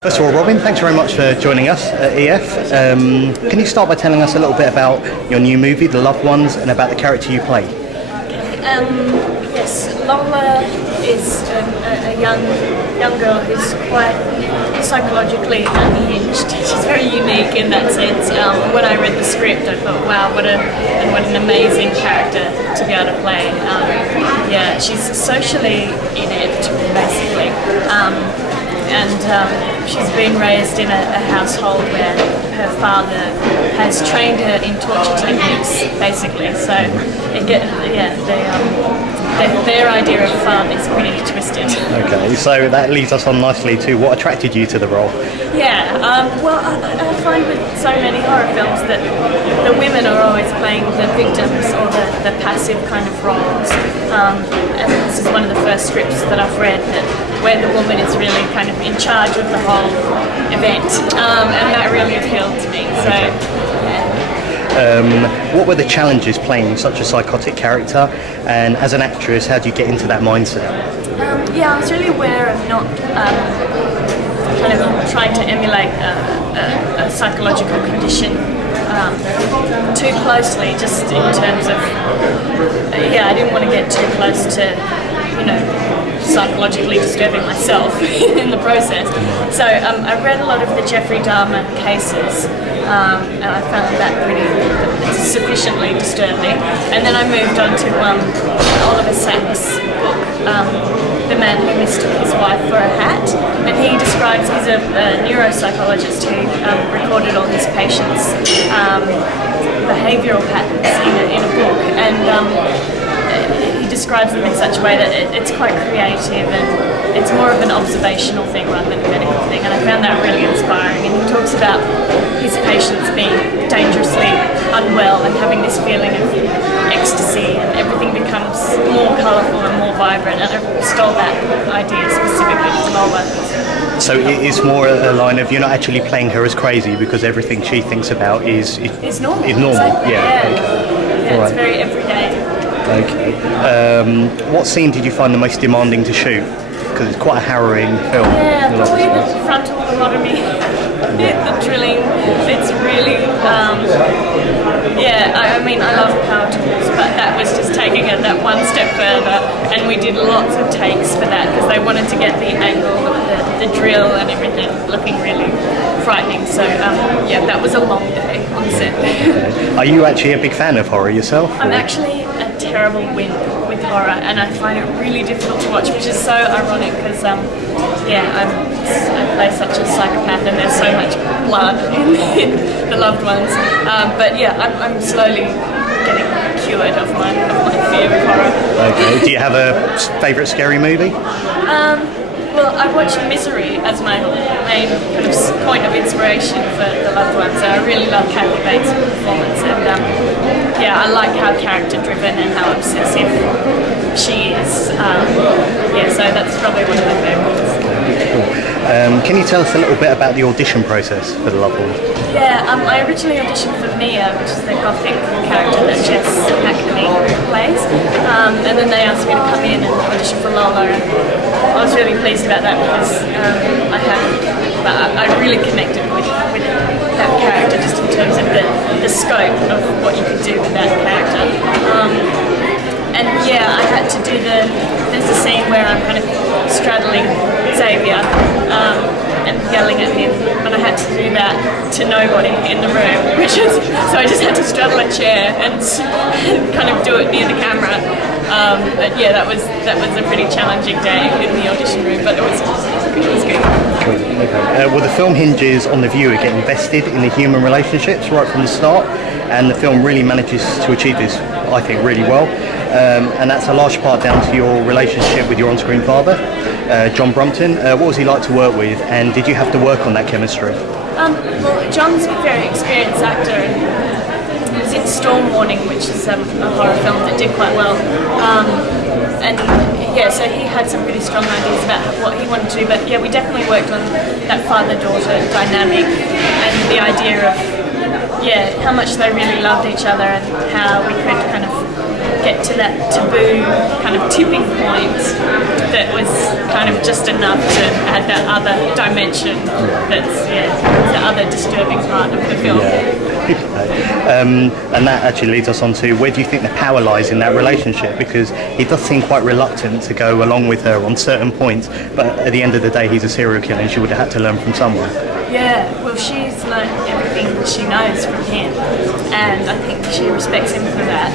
First of all, Robin, thanks very much for joining us at EF. Can you start by telling us a little bit about your new movie, The Loved Ones, and about the character you play? Yes, Lola is a young girl who's quite psychologically unhinged. She's very unique in that sense. When I read the script, I thought, wow, what an amazing character to be able to play. She's socially inept, basically. She's been raised in a household where her father has trained her in torture techniques, basically. So their idea of fun is pretty twisted. Okay, so that leads us on nicely to what attracted you to the role. I find with so many horror films that the women are always playing the victims or the passive kind of roles. And this is one of the first scripts that I've read where the woman is really kind of in charge of the whole event, and that really appealed to me. So, what were the challenges playing such a psychotic character, and as an actress, how do you get into that mindset? I was really aware of not kind of trying to emulate a psychological condition too closely, just in terms of I didn't want to get too close to psychologically disturbing myself in the process. So I read a lot of the Jeffrey Dahmer cases, and I found that pretty sufficiently disturbing. And then I moved on to Oliver Sacks' book, The Man Who Mistook His Wife for a Hat, and he describes, he's a neuropsychologist who recorded all his patients' behavioural patterns in a book, and describes them in such a way that it's quite creative and it's more of an observational thing rather than a medical thing, and I found that really inspiring. And he talks about his patients being dangerously unwell and having this feeling of ecstasy, and everything becomes more colourful and more vibrant, and I stole that idea specifically from Lola. So it's more a line of you're not actually playing her as crazy because everything she thinks about is normal. Is normal. It's very everyday. Okay. What scene did you find the most demanding to shoot? Because it's quite a harrowing film. Yeah, probably the frontal lobotomy. The drilling. It's really. I love power tools, but that was just taking it that one step further. And we did lots of takes for that because they wanted to get the angle of the drill and everything looking really frightening. So that was a long day on set. Are you actually a big fan of horror yourself? I'm actually a terrible wimp with horror, and I find it really difficult to watch, which is so ironic because I play such a psychopath and there's so much blood in The Loved Ones. I'm slowly getting cured of my fear of horror. Okay. Do you have a favourite scary movie? I watch Misery as my main kind of point of inspiration for The Loved Ones. I really love Kathy Bates' performance, and I like how character-driven and how obsessive she is. So that's probably one of my favourites. Can you tell us a little bit about the audition process for The Loved Ones? I originally auditioned for Mia, which is the gothic character that Jess McNamee plays, and then they asked me to come in and audition for Lola, and I was really pleased about that because I really connected with that character just in terms of the scope of what you could do with that character. I had to do there's a scene where I'm kind of straddling Xavier and yelling at him, and I had to do that to nobody in the room, so I just had to straddle a chair and kind of do it near the camera. That was a pretty challenging day in the audition room, but it was good. Cool. Okay. Well, the film hinges on the viewer getting invested in the human relationships right from the start, and the film really manages to achieve this, I think, really well. And that's a large part down to your relationship with your on-screen father, John Brumpton. What was he like to work with, and did you have to work on that chemistry? John's a very experienced actor, and he was in Storm Warning, which is a horror film that did quite well. So he had some pretty strong ideas about what he wanted to do, but we definitely worked on that father-daughter dynamic and the idea of how much they really loved each other and how we could kind of get to that taboo kind of tipping point that was kind of just enough to add that other dimension. That's the other disturbing part of the film. And that actually leads us on to where do you think the power lies in that relationship? Because he does seem quite reluctant to go along with her on certain points, but at the end of the day, he's a serial killer, and she would have had to learn from someone. Yeah, well, she's learned everything that she knows from him, and I think she respects him for that.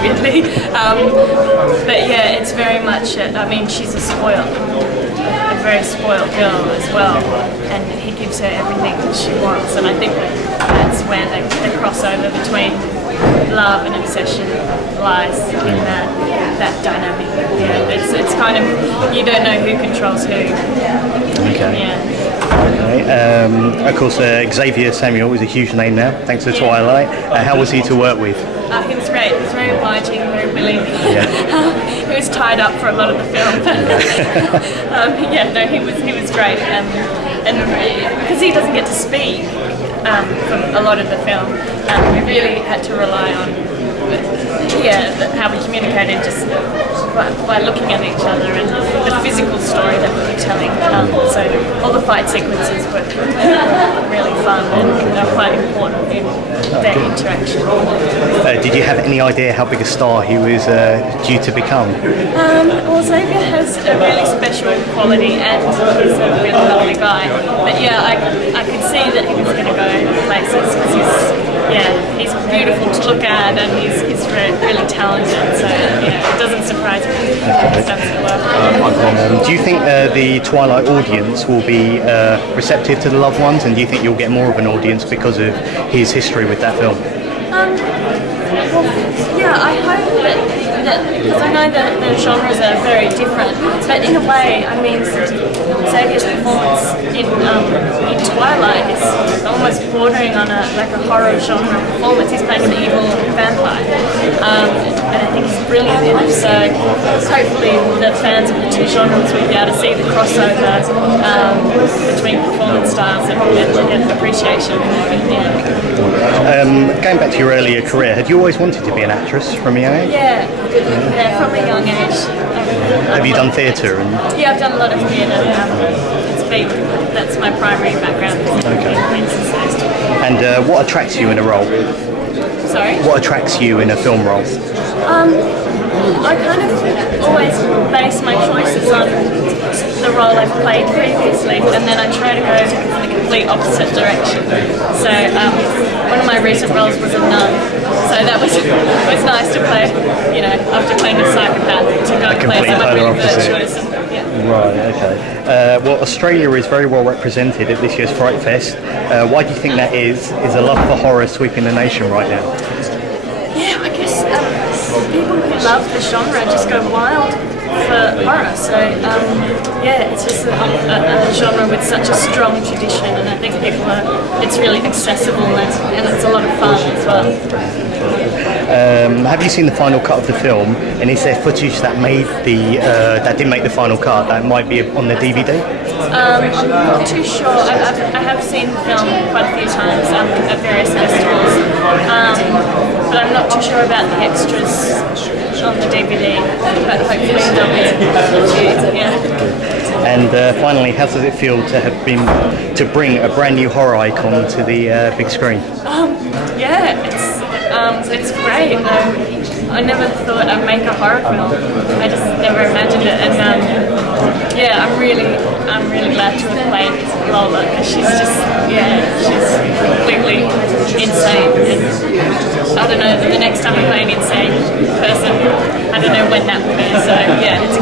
Really, but yeah, it's very much. I mean, she's a very spoiled girl as well, and he gives her everything that she wants, and I think that's where the crossover between love and obsession lies in that dynamic. Yeah, it's kind of, you don't know who controls who. Okay. Yeah. Okay. Of course, Xavier Samuel is a huge name now, thanks to Twilight. How was he to work with? He was great. He was very obliging, very willing. He was tied up for a lot of the film. He was great. And because he doesn't get to speak for a lot of the film, we really had to rely on how we communicated just by looking at each other and the physical story that we were telling. So all the fight sequences were really fun and they were quite important in their interaction. Did you have any idea how big a star he was due to become? Well, Xavier has a really special quality and he's a really lovely guy. But yeah, I could see that he was going to go places because he's beautiful to look at and he's really talented. So it doesn't surprise me. He's done so well. Do you think the Twilight audience will be receptive to the loved ones, and do you think you'll get more of an audience because of his history with that film? I hope that because I know that the genres are very different, but in a way, I mean, Xavier's performance in Twilight is almost bordering on a horror genre performance. He's playing an evil vampire, and I think he's brilliant in it. So hopefully, the fans of the two genres will be able to see the crossover between performance styles and appreciation. Going back to your earlier career, had you always wanted to be an actress from a young age? Yeah, from a young age. Have you done theatre? Yeah, I've done a lot of theatre. That's my primary background. Okay. And what attracts you in a role? Sorry? What attracts you in a film role? I kind of always base my choices on the role I've played previously, and then I try to go in the complete opposite direction. So one of my recent roles was a nun, so that was it was nice to play, after playing a psychopath, to go and play someone really virtuous. Right, okay. Well, Australia is very well represented at this year's Frightfest. Why do you think that is? Is a love for horror sweeping the nation right now? Yeah, I guess people who love the genre just go wild for horror. So it's just a genre with such a strong tradition, and I think it's really accessible and it's a lot of fun as well. Have you seen the final cut of the film? And is there footage that that didn't make the final cut that might be on the DVD? I'm not too sure. I have seen the film quite a few times at various festivals, but I'm not too sure about the extras on the DVD. But hopefully they'll be. Yeah. And finally, how does it feel to bring a brand new horror icon to the big screen? It's great. I never thought I'd make a horror film. I just never imagined it, and I'm really glad to have played Lola because she's completely insane. And I don't know, the next time I play an insane person, I don't know when that will be. So it's